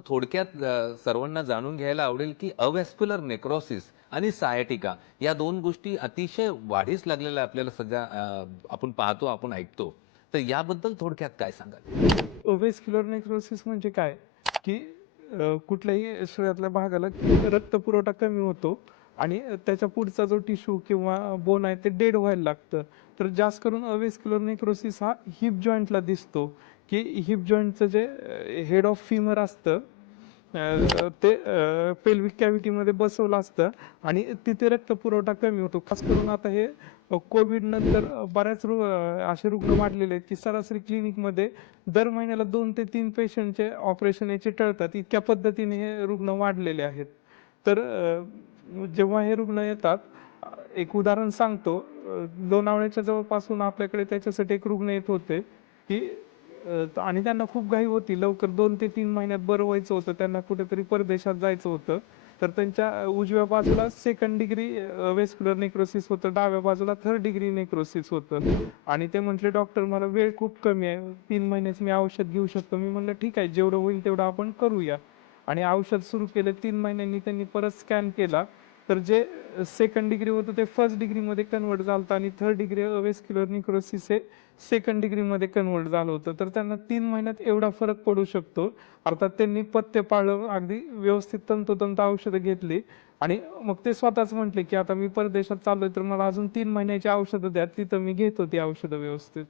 तर थोडक्यात सर्वांना जाणून घ्यायला आवडेल की अवॅस्क्युलर नेक्रोसिस आणि सायटिका या दोन गोष्टी अतिशय वाढीस लागलेल्या आपल्याला सध्या आपण पाहतो आपण ऐकतो. तर याबद्दल थोडक्यात काय सांगाल? ओवेस्क्युलर नेक्रोसिस म्हणजे काय? की कुठल्याही शरीरातल्या भागाला रक्त पुरवठा कमी होतो आणि त्याच्या पुढचा जो टिश्यू किंवा बोन आहे ते डेड व्हायला लागतं. तर जास्त करून अवेस्क्युलर नेक्रोसिस हा हिप जॉईंटला दिसतो. की हिप जॉईंटचं जे हेड ऑफ फिमर असतं ते पेल्विक कॅव्हिटीमध्ये बसवलं असतं आणि तिथे रक्त पुरवठा कमी होतो. खास करून आता हे कोविड नंतर बऱ्याच रु असे रुग्ण वाढलेले आहेत की सरासरी क्लिनिकमध्ये दर महिन्याला दोन ते तीन पेशंटचे ऑपरेशन याचे टळतात. इतक्या पद्धतीने हे रुग्ण वाढलेले आहेत. तर जेव्हा हे रुग्ण येतात एक उदाहरण सांगतो. लोणावळ्याच्या जवळपासून आपल्याकडे त्याच्यासाठी एक रुग्ण येत होते की आणि त्यांना खूप घाई होती. लवकर दोन ते तीन महिन्यात बरं व्हायचं होतं. त्यांना कुठेतरी परदेशात जायचं होतं. तर त्यांच्या उजव्या बाजूला सेकंड डिग्री वेस्क्युलर नेक्रोसिस होतं. डाव्या बाजूला थर्ड डिग्री नेक्रोसिस होतं. आणि ते म्हटले डॉक्टर मला वेळ खूप कमी आहे. तीन महिन्याचं मी औषध घेऊ शकतो. मी म्हणलं ठीक आहे. जेवढं होईल तेवढं आपण करूया. आणि औषध सुरू केलं. तीन महिन्यांनी त्यांनी परत स्कॅन केला. तर जे सेकंड डिग्री होतं ते फर्स्ट डिग्रीमध्ये कन्वर्ट झालं होतं आणि थर्ड डिग्री वेस्क्युलर निक्रोसिस हे सेकंड डिग्रीमध्ये कन्वर्ट झालं होतं. तर त्यांना तीन महिन्यात एवढा फरक पडू शकतो. अर्थात त्यांनी पथ्य पाळलं अगदी व्यवस्थित तंतोतंत औषधं घेतली आणि मग ते स्वतःच म्हटले की आता मी परदेशात चाललोय तर मला अजून तीन महिन्याची औषधं द्या तिथं मी घेतो ती औषधं व्यवस्थित.